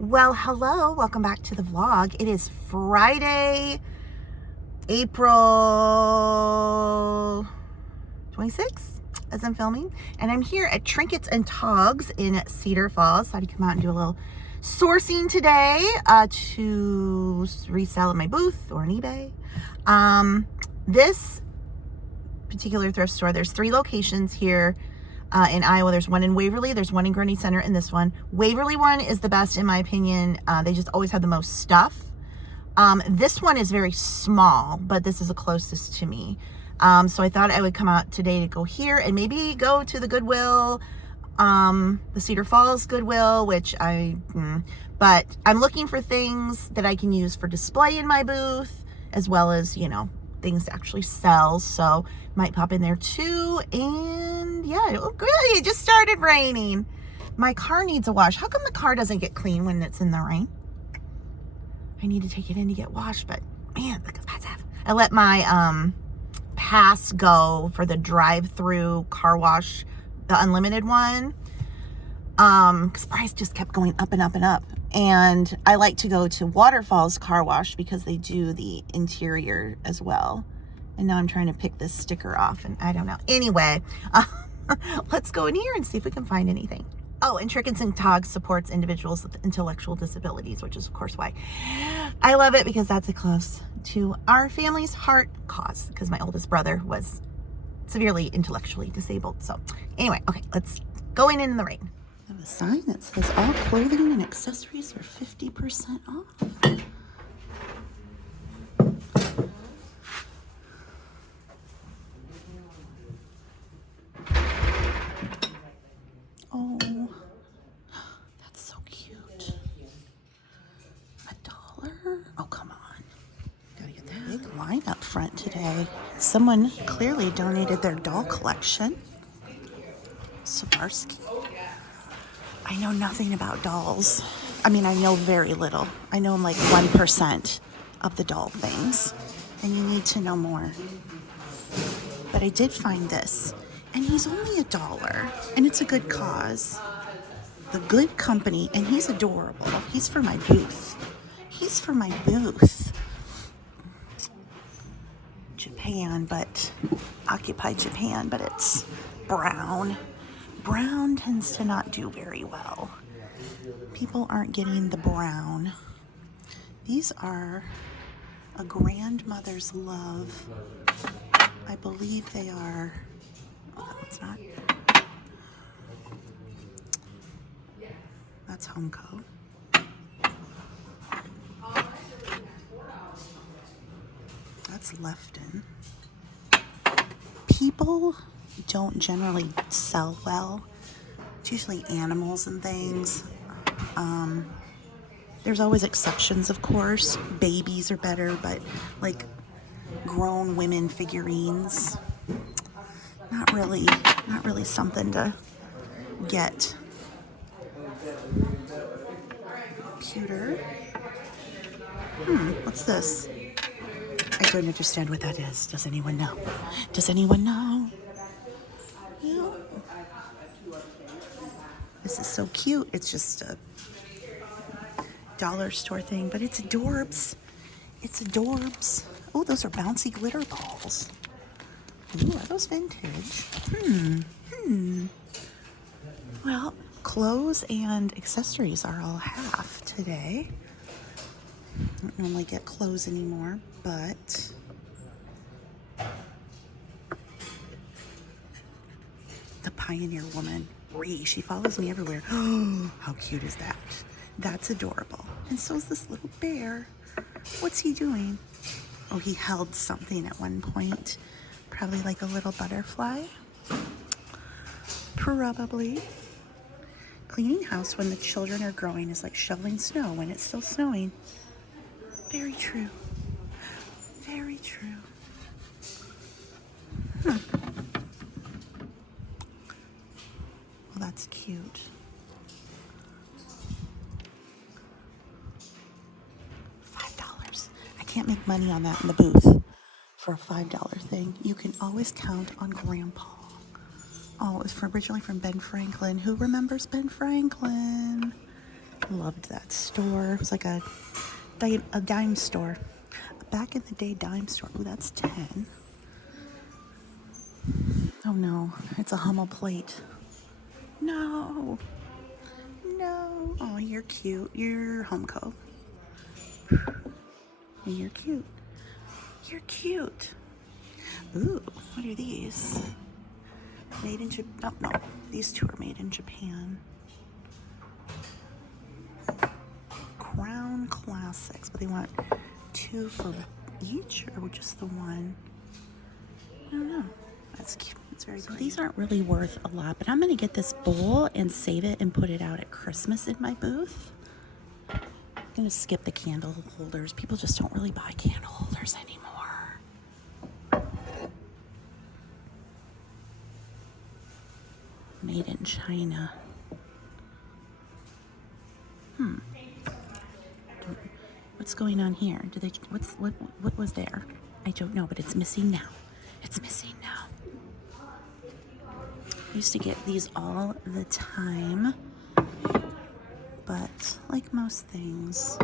Well, hello, welcome back to the vlog. It is Friday, April 26th as I'm filming, and I'm here at Trinkets and Togs in Cedar Falls. So I had to come out and do a little sourcing today to resell in my booth or on eBay. This particular thrift store, there's 3 locations here in Iowa. There's one in Waverly, there's one in Grundy Center, and this one. Waverly one is the best in my opinion. They just always have the most stuff. This one is very small, but this is the closest to me. So I thought I would come out today to go here and maybe go to the Goodwill, the Cedar Falls Goodwill, but I'm looking for things that I can use for display in my booth, as well as, you know, things to actually sell. So might pop in there too. And yeah, oh good, it just started raining. My car needs a wash. How come the car doesn't get clean when it's in the rain? I need to take it in to get washed, but man, look at that. I let my pass go for the drive-through car wash, the unlimited one, because price just kept going up and up and up. And I like to go to Waterfalls Car Wash because they do the interior as well. And now I'm trying to pick this sticker off, and I don't know. Anyway, let's go in here and see if we can find anything. Oh, and Trinkets and Togs supports individuals with intellectual disabilities, which is, of course, why I love it, because that's a close to our family's heart cause, because my oldest brother was severely intellectually disabled. So anyway, okay, let's go in the rain. I have a sign that says all clothing and accessories are 50% off. Oh, that's so cute. $1? Oh, come on. Gotta get that. Big line up front today. Someone clearly donated their doll collection. Swarovski. I know nothing about dolls. I mean, I know very little. I know like 1% of the doll things, and you need to know more. But I did find this, and he's only $1, and it's a good cause. The Good Company, and he's adorable. He's for my booth. He's for my booth. Japan, but Occupy Japan, but it's brown. Brown tends to not do very well. People aren't getting the brown. These are a grandmother's love. I believe they are. Oh, that one's not. That's Honko. That's Lefton. People don't generally sell well. It's usually animals and things. There's always exceptions, of course. Babies are better, but like grown women figurines, not really something to get. Computer. What's this? I don't understand what that is. Does anyone know? Does anyone know? Yeah. This is so cute. It's just a dollar store thing, but it's adorbs. It's adorbs. Oh, those are bouncy glitter balls. Ooh, are those vintage? Well, clothes and accessories are all half today. I don't normally get clothes anymore, but the Pioneer Woman, she follows me everywhere. Oh, how cute is that? That's adorable. And so is this little bear. What's he doing? Oh, he held something at one point. Probably like a little butterfly. Probably. Cleaning house when the children are growing is like shoveling snow when it's still snowing. Very true. Very true. Well, that's cute. $5. I can't make money on that in the booth for a $5 thing. You can always count on Grandpa. Oh, it was originally from Ben Franklin. Who remembers Ben Franklin? Loved that store. It was like a dime store. Back in the day, dime store. Ooh, that's 10. Oh no, it's a Hummel plate. No. No. Oh, you're cute. You're Humco. You're cute. You're cute. Ooh, what are these? Made in Japan. Oh, no. These two are made in Japan. Crown Classics. But they want 2 for each or just the one? I don't know. That's cute. It's very pretty. These aren't really worth a lot, but I'm going to get this bowl and save it and put it out at Christmas in my booth. I'm going to skip the candle holders. People just don't really buy candle holders anymore. Made in China. What's going on here? What was there? I don't know, but it's missing now. It's missing now. I used to get these all the time, but like most things.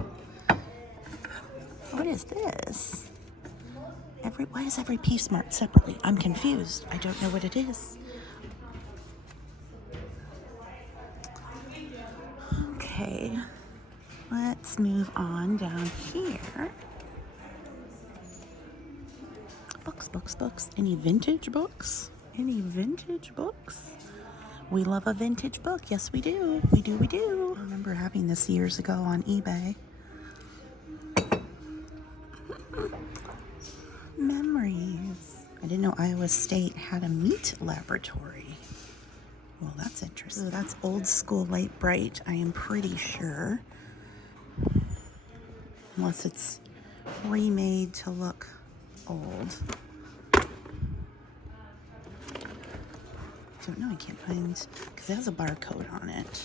What is this? Why is every piece marked separately? I'm confused. I don't know what it is. Okay, let's move on down here. Books. Any vintage books? Any vintage books? We love a vintage book. Yes, we do. We do. I remember having this years ago on eBay. Memories. I didn't know Iowa State had a meat laboratory. Well, that's interesting. So that's old school light bright, I am pretty sure. Unless it's remade to look old. Don't know, I can't find, because it has a barcode on it.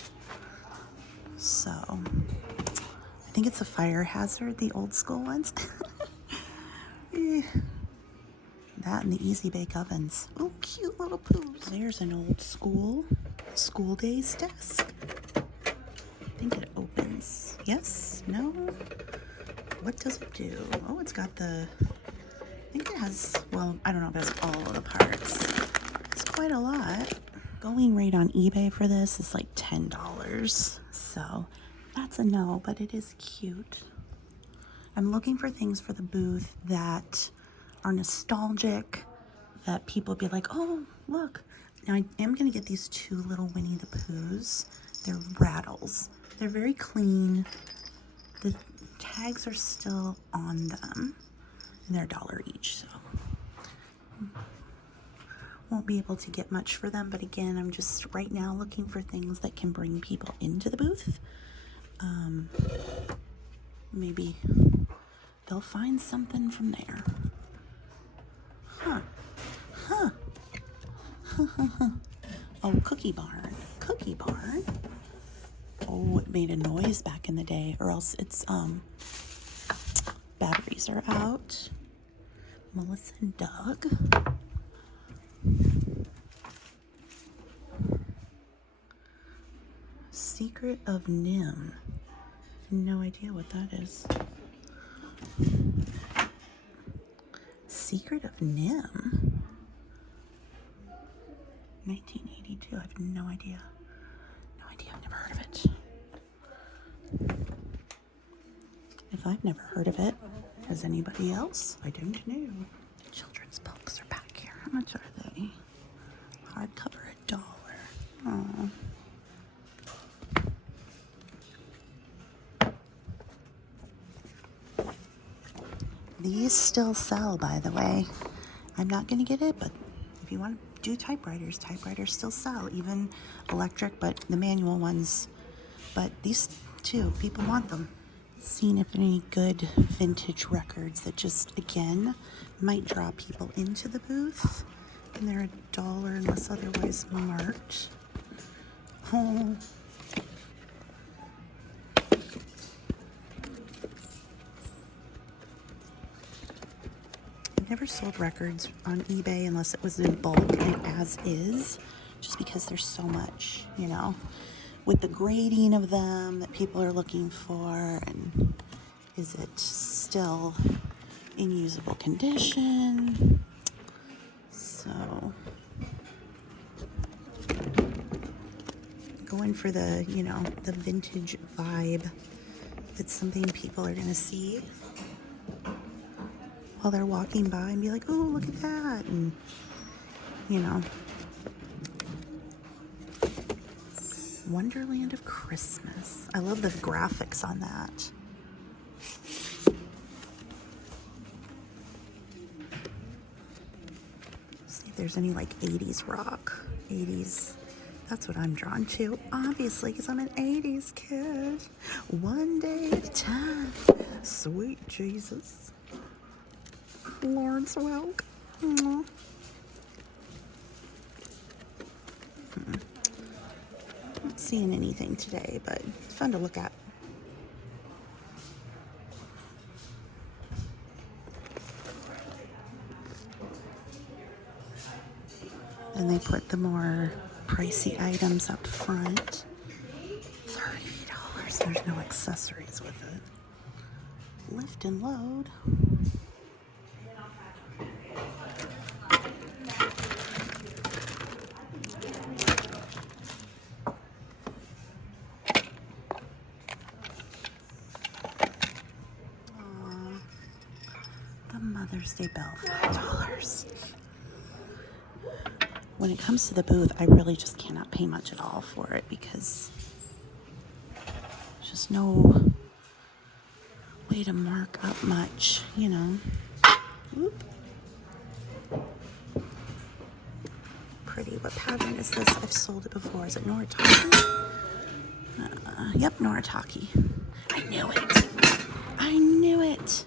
So, I think it's a fire hazard, the old school ones. That and the easy bake ovens. Oh, cute little poos. There's an old school days desk. I think it opens. Yes? No? What does it do? Oh, it's got I think it has, well, I don't know if it has all of the parts. It's quite a lot. Going rate on eBay for this is like $10. So that's a no, but it is cute. I'm looking for things for the booth that are nostalgic, that people be like, oh, look. Now I am going to get these 2 little Winnie the Poohs. They're rattles. They're very clean. The tags are still on them. And they're $1 each, so won't be able to get much for them. But again, I'm just right now looking for things that can bring people into the booth. Maybe they'll find something from there. Oh, Cookie Barn. Oh, it made a noise back in the day, or else it's batteries are out. Melissa and Doug. Secret of Nim. No idea what that is. Secret of Nim. 1982. I have no idea. I've never heard of it. If I've never heard of it, has anybody else? I don't know. Children's books are back here. How much are they? Hardcover $1. Oh. These still sell, by the way. I'm not going to get it, but if you want to do typewriters still sell, even electric, but the manual ones. But these two, people want them. Seeing if any good vintage records that just, again, might draw people into the booth. And they're $1 unless otherwise marked. Oh. I've never sold records on eBay unless it was in bulk and as is, just because there's so much, you know. with the grading of them that people are looking for, and is it still in usable condition? So going for the, you know, the vintage vibe. It's something people are gonna see while they're walking by and be like, oh, look at that, and you know, Wonderland of Christmas. I love the graphics on that. See if there's any like 80s rock, 80s. That's what I'm drawn to, obviously, because I'm an 80s kid. One day at a time. Sweet Jesus. Lawrence Welk. Aww. Not seeing anything today, but it's fun to look at. And they put the more pricey items up front. $30. There's no accessories with it. Lift and load. The Mother's Day bell, $5. When it comes to the booth, I really just cannot pay much at all for it because there's just no way to mark up much, you know. Oop. Pretty. What pattern is this? I've sold it before. Is it Noritaki? Yep, Noritaki. I knew it. I knew it.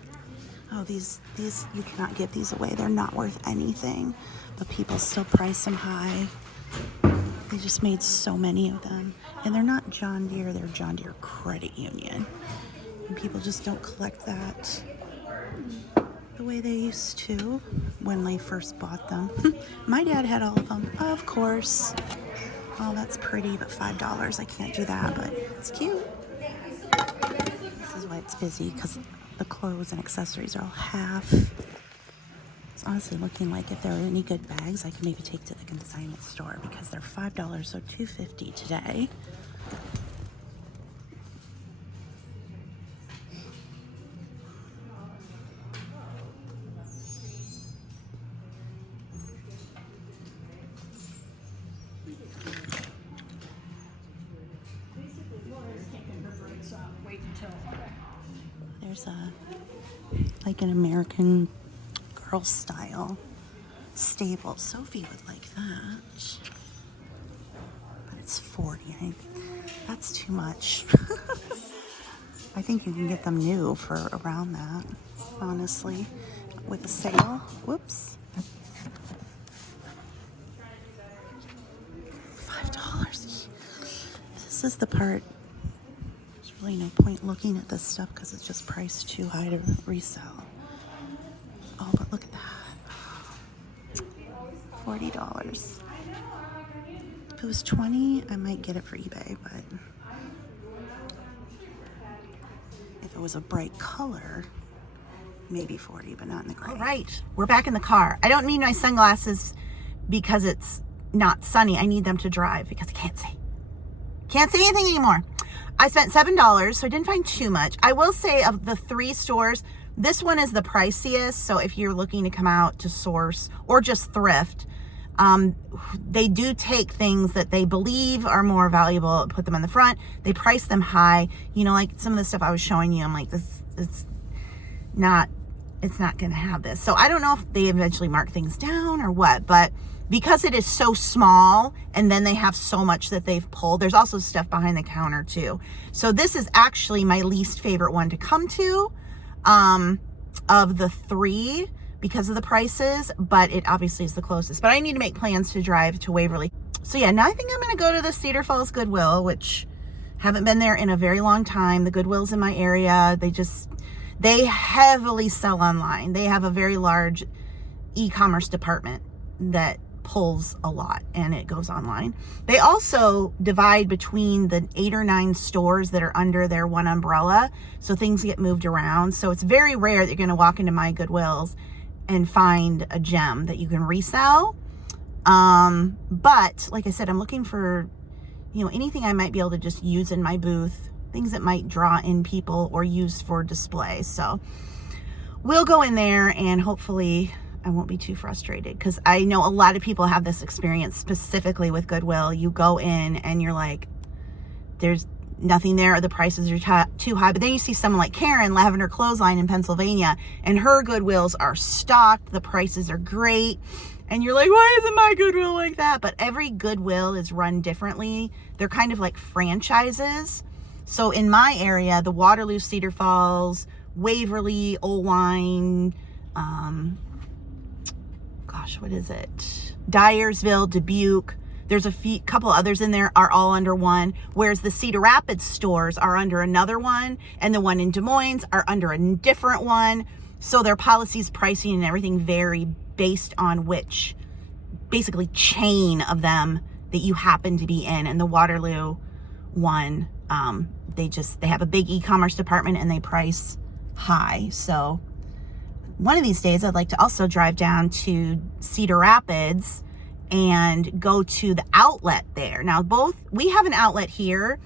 Oh, these you cannot give these away. They're not worth anything, but people still price them high. They just made so many of them, and they're not John Deere. They're John Deere Credit Union, and people just don't collect that the way they used to when they first bought them. My dad had all of them, of course. Oh, that's pretty, but $5. I can't do that, but it's cute. This is why it's busy, because the clothes and accessories are all half. It's honestly looking like if there are any good bags, I can maybe take to the consignment store because they're $5, so $2.50 today. There's like an American Girl style stable. Sophie would like that, but it's $40. That's too much. I think you can get them new for around that, honestly, with a sale. Whoops. $5. This is the part. There's really no point looking at this stuff because it's just priced too high to resell. Oh, but look at that. $40. If it was $20, I might get it for eBay, but if it was a bright color, maybe $40, but not in the gray. All right, we're back in the car. I don't need my sunglasses because it's not sunny. I need them to drive because I can't see. Can't see anything anymore. I spent $7, so I didn't find too much. I will say of the 3 stores, this one is the priciest, so if you're looking to come out to source or just thrift, they do take things that they believe are more valuable, put them on the front. They price them high. You know, like some of the stuff I was showing you, I'm like, it's not going to have this. So I don't know if they eventually mark things down or what, but because it is so small and then they have so much that they've pulled, there's also stuff behind the counter too. So this is actually my least favorite one to come to. Of the 3 because of the prices, but it obviously is the closest. But I need to make plans to drive to Waverly. So yeah, now I think I'm going to go to the Cedar Falls Goodwill, which haven't been there in a very long time. The Goodwill's in my area. They heavily sell online. They have a very large e-commerce department that pulls a lot and it goes online. They also divide between the 8 or 9 stores that are under their one umbrella, so things get moved around. So it's very rare that you're going to walk into my Goodwills and find a gem that you can resell. But like I said, I'm looking for, you know, anything I might be able to just use in my booth, things that might draw in people or use for display. So we'll go in there and hopefully I won't be too frustrated, because I know a lot of people have this experience specifically with Goodwill. You go in and you're like, there's nothing there, or the prices are too high. But then you see someone like Karen, Lavender Clothesline in Pennsylvania, and her Goodwills are stocked, the prices are great, and you're like, why isn't my Goodwill like that? But every Goodwill is run differently. They're kind of like franchises. So in my area, the Waterloo, Cedar Falls, Waverly, Olwine, what is it? Dyersville, Dubuque. There's a couple others in there are all under one, whereas the Cedar Rapids stores are under another one, and the one in Des Moines are under a different one. So their policies, pricing, and everything vary based on which, basically, chain of them that you happen to be in. And the Waterloo one, they have a big e-commerce department and they price high. So one of these days I'd like to also drive down to Cedar Rapids and go to the outlet there. Now we have an outlet here,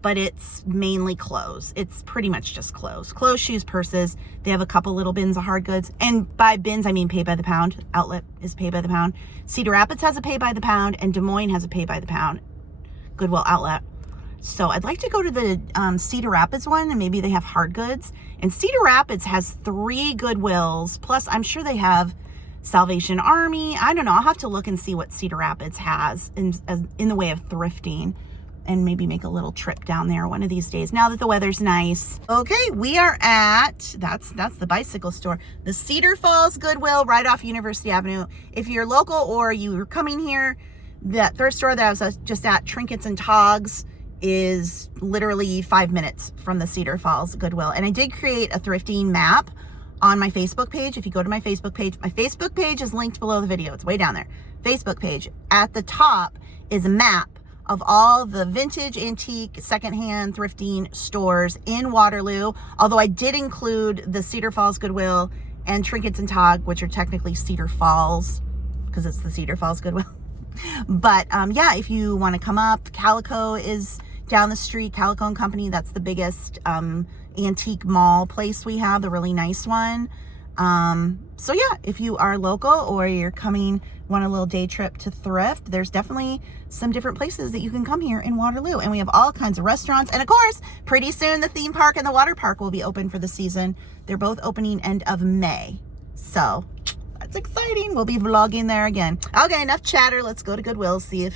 but it's mainly clothes. It's pretty much just clothes, shoes, purses. They have a couple little bins of hard goods, and by bins I mean pay by the pound. Outlet is pay by the pound. Cedar Rapids has a pay by the pound, and Des Moines has a pay by the pound Goodwill outlet. So I'd like to go to the Cedar Rapids one, and maybe they have hard goods. And Cedar Rapids has 3 Goodwills, plus I'm sure they have Salvation Army. I don't know. I'll have to look and see what Cedar Rapids has in the way of thrifting, and maybe make a little trip down there one of these days now that the weather's nice. Okay, we are at, that's the bicycle store, the Cedar Falls Goodwill right off University Avenue. If you're local or you're coming here, that thrift store that I was just at, Trinkets and Togs, is literally 5 minutes from the Cedar Falls Goodwill. And I did create a thrifting map on my Facebook page. If you go to my Facebook page is linked below the video. It's way down there. Facebook page. At the top is a map of all the vintage, antique, secondhand thrifting stores in Waterloo. Although I did include the Cedar Falls Goodwill and Trinkets and Tog, which are technically Cedar Falls because it's the Cedar Falls Goodwill. But yeah, if you want to come up, Calico is down the street. Calico and Company, that's the biggest antique mall place we have, the really nice one. So yeah, if you are local or you're coming, want a little day trip to thrift, there's definitely some different places that you can come here in Waterloo. And we have all kinds of restaurants. And of course, pretty soon the theme park and the water park will be open for the season. They're both opening end of May. So that's exciting. We'll be vlogging there again. Okay, enough chatter. Let's go to Goodwill, see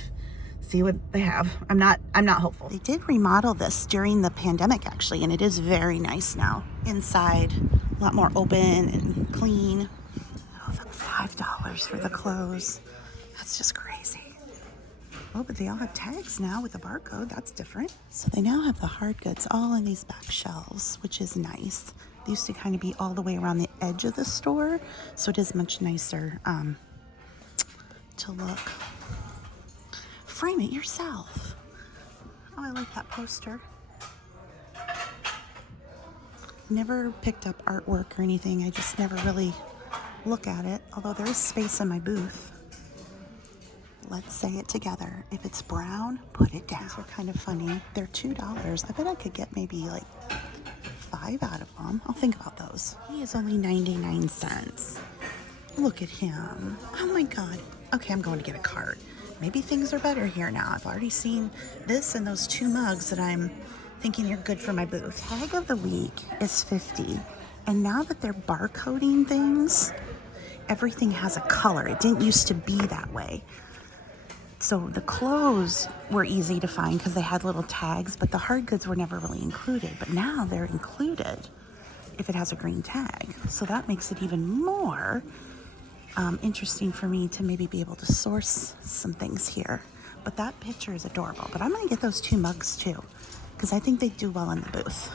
what they have. I'm not hopeful. They did remodel this during the pandemic actually, and it is very nice now. Inside, a lot more open and clean. Oh, that's $5 for the clothes. That's just crazy. Oh, but they all have tags now with a barcode. That's different. So they now have the hard goods all in these back shelves, which is nice. They used to kind of be all the way around the edge of the store, so it is much nicer to look. Frame it yourself. Oh, I like that poster. Never picked up artwork or anything. I just never really look at it, although there is space in my booth. Let's say it together. If it's brown, put it down. These are kind of funny. They're $2. I bet I could get maybe like 5 out of them. I'll think about those. He is only 99 cents. Look at him. Oh my God. Okay, I'm going to get a cart. Maybe things are better here now. I've already seen this and those 2 mugs that I'm thinking are good for my booth. Tag of the week is 50. And now that they're barcoding things, everything has a color. It didn't used to be that way. So the clothes were easy to find because they had little tags, but the hard goods were never really included. But now they're included if it has a green tag. So that makes it even more interesting for me to maybe be able to source some things here. But that picture is adorable. But I'm going to get those 2 mugs too because I think they do well in the booth.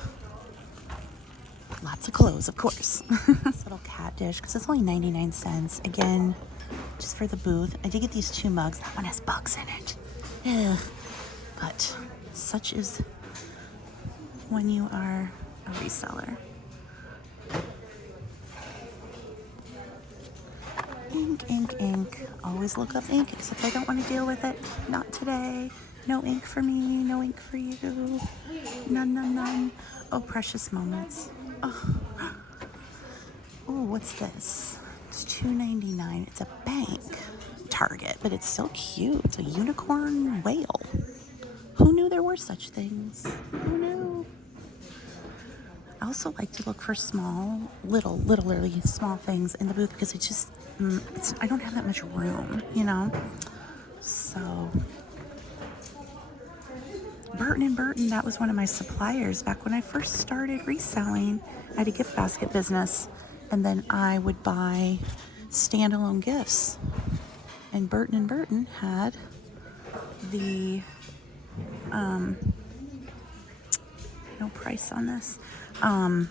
Lots of clothes, of course. This little cat dish, because it's only 99 cents. Again, just for the booth. I did get these 2 mugs. That one has bugs in it. Ugh. But such is when you are a reseller. Ink, ink, ink. Always look up ink, except I don't want to deal with it. Not today. No ink for me, no ink for you. None, none, none. Oh, precious moments. Oh, what's this? It's $2.99. It's a bank Target, but it's so cute. It's a unicorn whale. Who knew there were such things? Who knew? I also like to look for small, literally small things in the booth because it just, I don't have that much room, you know? So, Burton & Burton, that was one of my suppliers back when I first started reselling. I had a gift basket business, and then I would buy standalone gifts. And Burton & Burton had the, no price on this,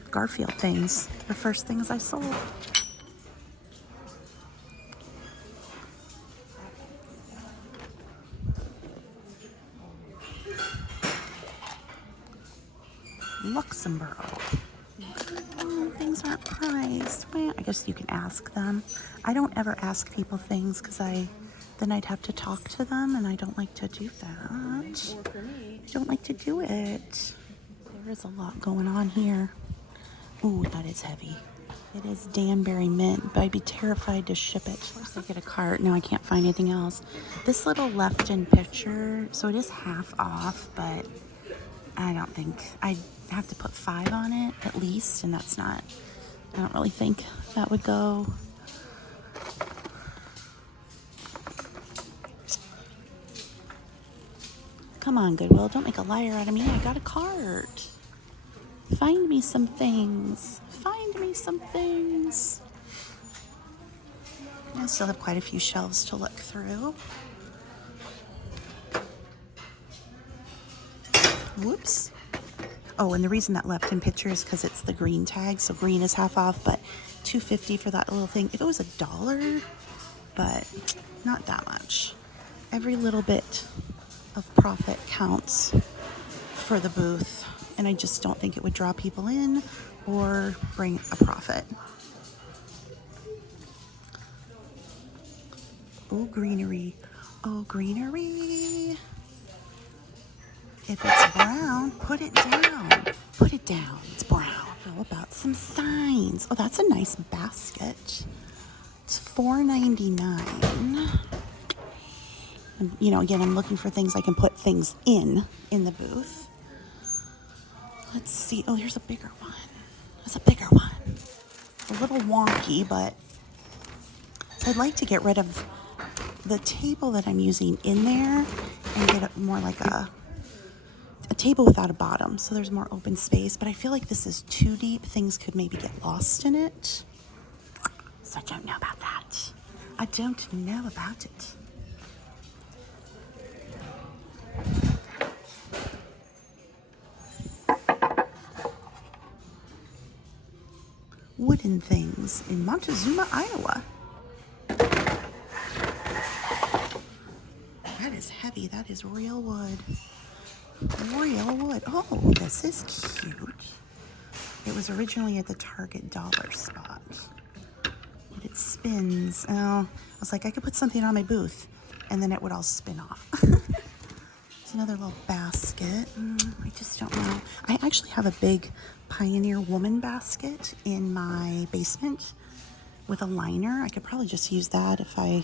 Garfield things, the first things I sold. Luxembourg. Things aren't priced. Well, I guess you can ask them. I don't ever ask people things because then I'd have to talk to them, and I don't like to do that. I don't like to do it. There is a lot going on here. Ooh, that is heavy. It is Danbury mint, but I'd be terrified to ship it. Of course, I get a cart. Now I can't find anything else. This little left-in picture, so it is half off, but I don't think I'd have to put 5 on it at least, and that's not, I don't really think that would go. Come on, Goodwill, don't make a liar out of me. I got a cart. Find me some things. Find me some things. I still have quite a few shelves to look through. Whoops. Oh, and the reason that left in picture is because it's the green tag, so green is half off, but $2.50 for that little thing. If it was $1, but not that much. Every little bit of profit counts for the booth, and I just don't think it would draw people in or bring a profit. Oh, greenery. Oh, greenery. If it's brown, put it down. Put it down. It's brown. How about some signs? Oh, that's a nice basket. It's $4.99. You know, again, I'm looking for things I can put things in the booth. Let's see. Oh, here's a bigger one. There's a bigger one. It's a little wonky, but I'd like to get rid of the table that I'm using in there and get it more like a table without a bottom, so there's more open space, but I feel like this is too deep. Things could maybe get lost in it, so I don't know about that. I don't know about it. Wooden things in Montezuma, Iowa. That is heavy. That is real wood. Real wood. Oh, this is cute. It was originally at the Target dollar spot. But it spins. Oh, I was like, I could put something on my booth, and then it would all spin off. It's another little basket. I just don't know. I actually have a big Pioneer Woman basket in my basement with a liner. I could probably just use that if I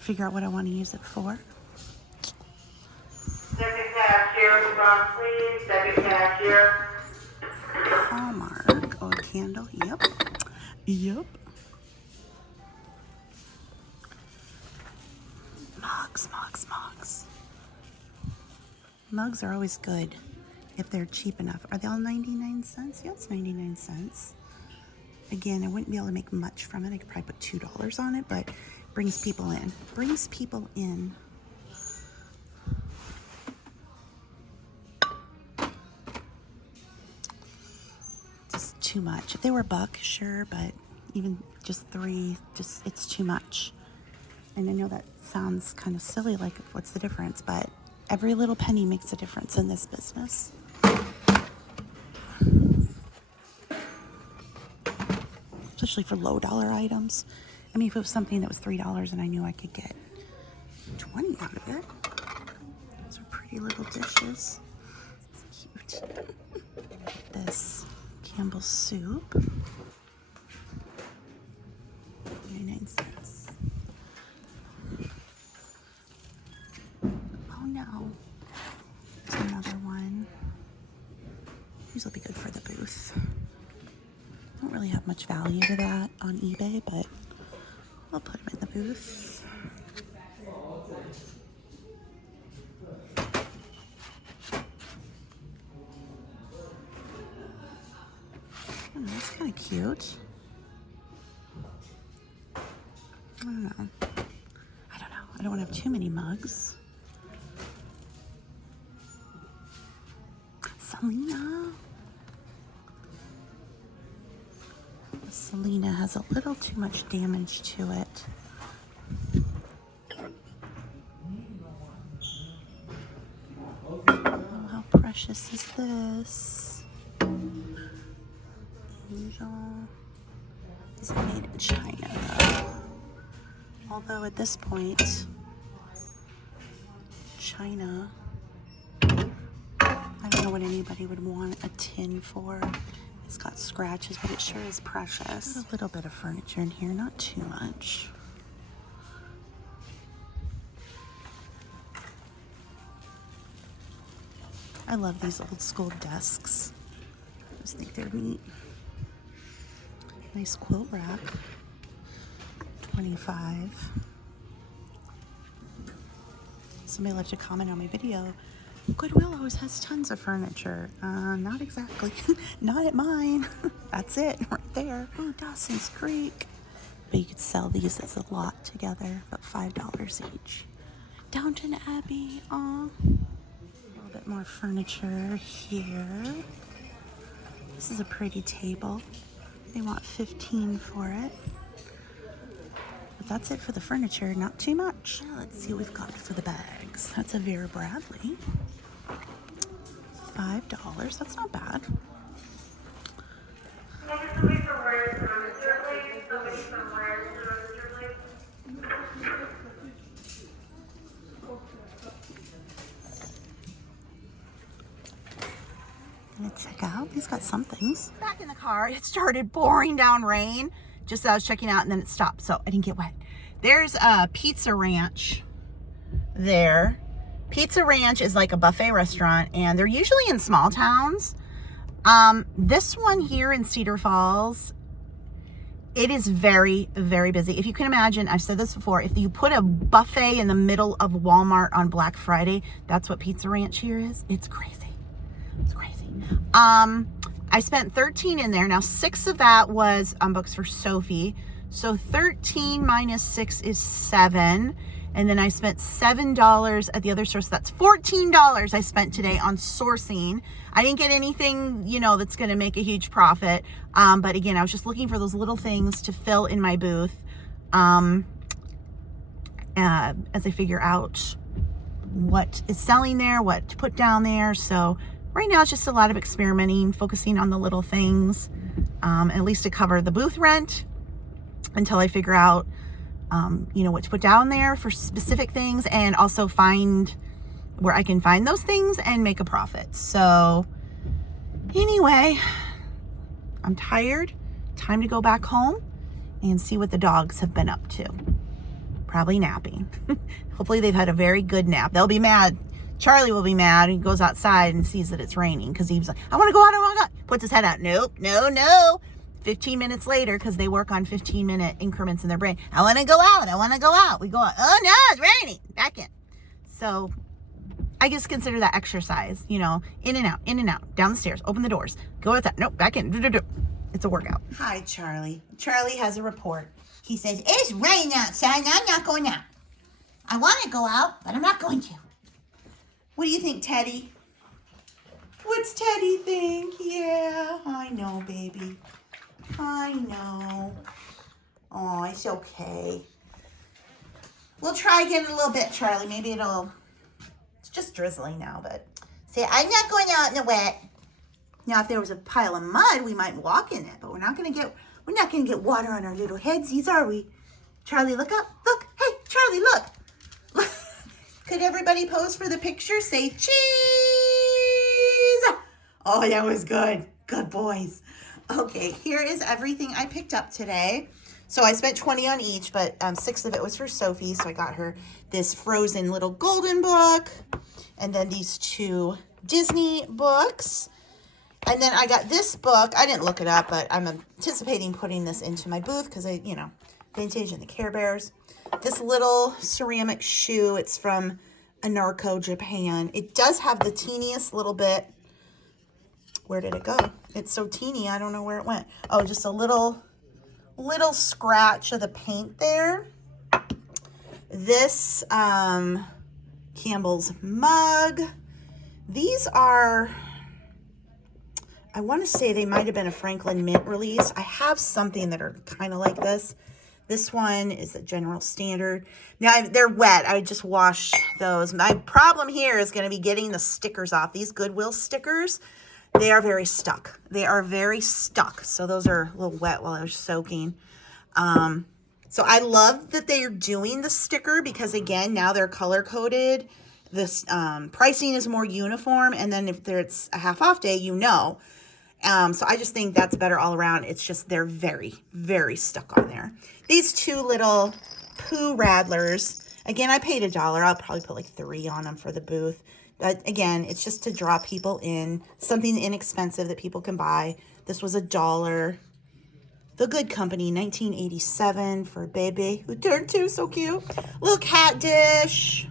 figure out what I want to use it for. Second cashier, please. Second cashier. Hallmark. Oh, a candle. Yep. Yep. Mugs, mugs, mugs. Mugs are always good if they're cheap enough. Are they all 99 cents? Yeah, it's 99 cents. Again, I wouldn't be able to make much from it. I could probably put $2 on it, but brings people in. Brings people in. Just too much. If they were $1, sure, but even just 3, just it's too much. And I know that sounds kind of silly, like what's the difference? But every little penny makes a difference in this business. Especially for low dollar items. I mean, if it was something that was $3 and I knew I could get 20 out of it. Those are pretty little dishes. It's cute. This Campbell's soup. 99 cents. Oh no. There's another one. These will be good for the booth. Don't really have much value to that on eBay, but I'll put them in the booth. Oh, that's kind of cute. I don't know. I don't want to have too many mugs. Selena has a little too much damage to it. Oh, how precious is this? Angel. Is it made in China though? Although at this point, China, I don't know what anybody would want a tin for. It's got scratches, but it sure is precious. There's a little bit of furniture in here, not too much. I love these old school desks. I just think they're neat. Nice quilt rack. $25. Somebody left a comment on my video. Goodwill always has tons of furniture. Not exactly. Not at mine. That's it right there. Oh, Dawson's Creek. But you could sell these as a lot together, about $5 each. Downton Abbey. Aw. A little bit more furniture here. This is a pretty table. They want $15 for it. But that's it for the furniture, not too much. Now let's see what we've got for the bags. That's a Vera Bradley. $5, that's not bad. Gonna check out, he's got some things. Back in the car, it started pouring down rain. Just as I was checking out and then it stopped, so I didn't get wet. There's a Pizza Ranch there. Pizza Ranch is like a buffet restaurant and they're usually in small towns. This one here in Cedar Falls, it is very, very busy. If you can imagine, I've said this before, if you put a buffet in the middle of Walmart on Black Friday, that's what Pizza Ranch here is. It's crazy. It's crazy. I spent $13 in there. Now 6 of that was books for Sophie. So 13 minus 6 is 7. And then I spent $7 at the other store. So that's $14 I spent today on sourcing. I didn't get anything, you know, that's going to make a huge profit. But again, I was just looking for those little things to fill in my booth as I figure out what is selling there, what to put down there. So right now it's just a lot of experimenting, focusing on the little things, at least to cover the booth rent until I figure out, you know, what to put down there for specific things and also find where I can find those things and make a profit. So anyway, I'm tired. Time to go back home and see what the dogs have been up to. Probably napping. Hopefully they've had a very good nap. They'll be mad. Charlie will be mad. He goes outside and sees that it's raining because he's like, I want to go out, I want to go out. Puts his head out. Nope, no. 15 minutes later, because they work on 15-minute increments in their brain. I want to go out. I want to go out. We go out. Oh, no, it's raining. Back in. So I just consider that exercise, you know, in and out, down the stairs, open the doors, go outside. Nope, back in. It's a workout. Hi, Charlie. Charlie has a report. He says, it's raining outside and I'm not going out. I want to go out, but I'm not going to. What do you think, Teddy? What's Teddy think? Yeah, I know, baby. baby. I know. Oh, it's okay. We'll try again in a little bit, Charlie. Maybe it's just drizzling now, but say, I'm not going out in the wet. Now, if there was a pile of mud, we might walk in it, but we're not gonna get water on our little headsies, are we? Charlie, look up. Look. Hey, Charlie, look. Could everybody pose for the picture? Say cheese. Oh, that was good. Good boys. Okay, here is everything I picked up today. So I spent 20 on each, but 6 of it was for Sophie. So I got her this Frozen little golden book, and then these 2 Disney books. And then I got this book. I didn't look it up, but I'm anticipating putting this into my booth because vintage and the Care Bears. This little ceramic shoe. It's from Anarco, Japan. It does have the teeniest little bit. Where did it go? It's so teeny, I don't know where it went. Oh, just a little scratch of the paint there. This Campbell's mug. These are, I want to say they might have been a Franklin Mint release. I have something that are kind of like this. This one is a general standard. Now, they're wet. I just washed those. My problem here is going to be getting the stickers off. These Goodwill stickers, they are very stuck. They are very stuck. So those are a little wet while I was soaking. So I love that they are doing the sticker because, again, now they're color-coded. This pricing is more uniform. And then if it's a half-off day, you know. So I just think that's better all around. It's just they're very, very stuck on there. These 2 little Pooh Rattlers. Again, I paid $1. I'll probably put like 3 on them for the booth. But again, it's just to draw people in. Something inexpensive that people can buy. This was $1. The Good Company, 1987 for baby who turned 2. So cute. Little cat dish.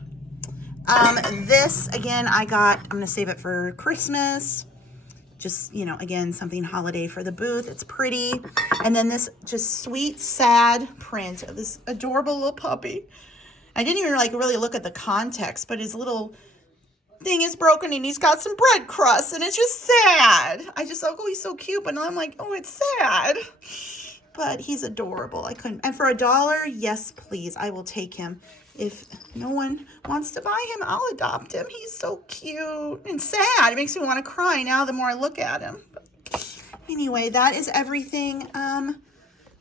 This, again, I'm going to save it for Christmas. Just, again, something holiday for the booth. It's pretty. And then this just sweet, sad print of this adorable little puppy. I didn't even really look at the context, but his little thing is broken and he's got some bread crust and it's just sad. I just thought, oh, he's so cute, but now I'm like, oh, it's sad. But he's adorable. I couldn't. And for $1, yes, please, I will take him. If no one wants to buy him, I'll adopt him. He's so cute and sad. It makes me want to cry now the more I look at him. But anyway, that is everything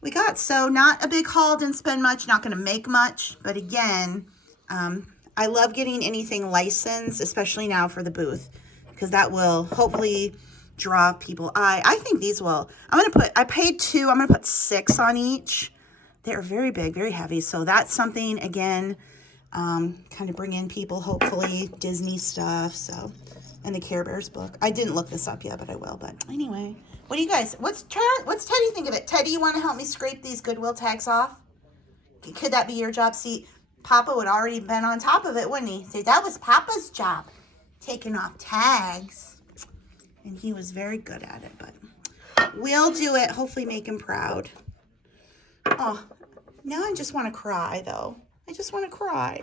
we got. So not a big haul, didn't spend much, not going to make much. But again, I love getting anything licensed, especially now for the booth, because that will hopefully draw people. I think these will. I paid $2. I'm going to put 6 on each. They're very big, very heavy. So that's something, again, kind of bring in people, hopefully, Disney stuff. So, and the Care Bears book. I didn't look this up yet, but I will. But anyway, what do you guys, what's Teddy think of it? Teddy, you want to help me scrape these Goodwill tags off? Could that be your job? See, Papa would already been on top of it, wouldn't he? Say, that was Papa's job, taking off tags. And he was very good at it, but we'll do it. Hopefully make him proud. Oh, now I just want to cry, though. I just want to cry.